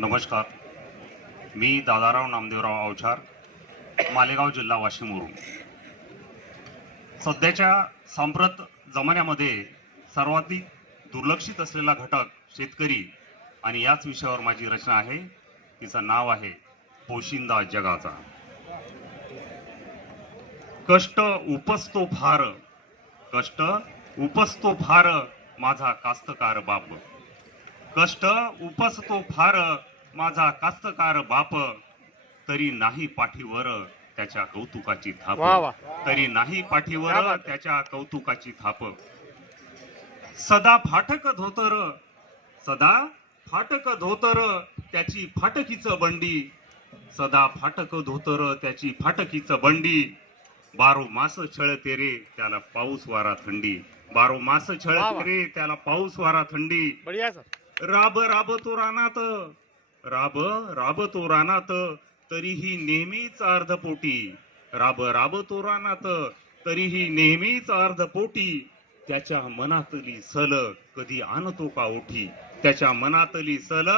नमस्कार. मी दादाराव नामदेवराव अवचार मालेगाव जिल्हा वाशिमवरून सध्याच्या सांप्रत जमान्यामध्ये सर्वाधिक दुर्लक्षित असलेला घटक शेतकरी आणि याच विषयावर माझी रचना आहे. तिचं नाव आहे पोशिंदा जगाचा. कष्ट उपसतो फार कष्ट उपसतो फार माझा कास्तकार बाप. कष्ट उपसतो फार माझा कास्तकार बाप तरी नाही पाठीवर त्याच्या कौतुकाची थाप. तरी नाही पाठीवर. त्याच्या कौतुकाची थाप. सदा फाटक धोतर सदा फाटक धोतर त्याची फाटकीच बंडी. सदा फाटक धोतर त्याची फाटकीच बंडी. बारो मास छळते रे त्याला पाऊस वारा थंडी. बारो मास. छळते रे त्याला पाऊस वारा थंडी. राब राब तो रानात राब राब तो रानात तरीही नेहमीच अर्धपोटी. राब राब तो रानात तरीही नेहमीच अर्धपोटी. त्याच्या मनातली सल कधी आणतो का ओठी त्याच्या मनातली सल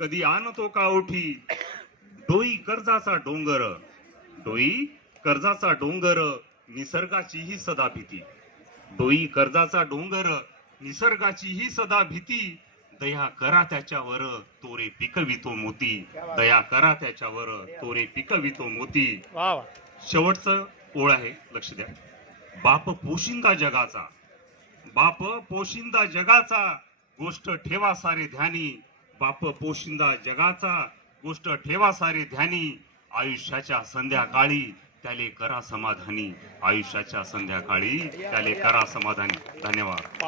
कधी आणतो का ओठी डोई कर्जाचा डोंगर. डोई कर्जाचा डोंगर निसर्गाची ही सदा भीती. डोई कर्जाचा डोंगर निसर्गाची ही सदा भीती. दया करा त्याच्यावर तोरे पिकवितो मोती. दया करा त्याच्यावर तोरे पिकवितो मोती. शेवटचं ओळ आहे लक्ष द्या. बाप पोशिंदा जगाचा. बाप पोशिंदा जगाचा. गोष्ट ठेवा सारे ध्यानी. बाप पोशिंदा जगाचा. गोष्ट ठेवा सारे ध्यानी. आयुष्याच्या संध्याकाळी त्याले करा समाधानी. आयुष्याच्या संध्याकाळी त्याले करा समाधानी. धन्यवाद.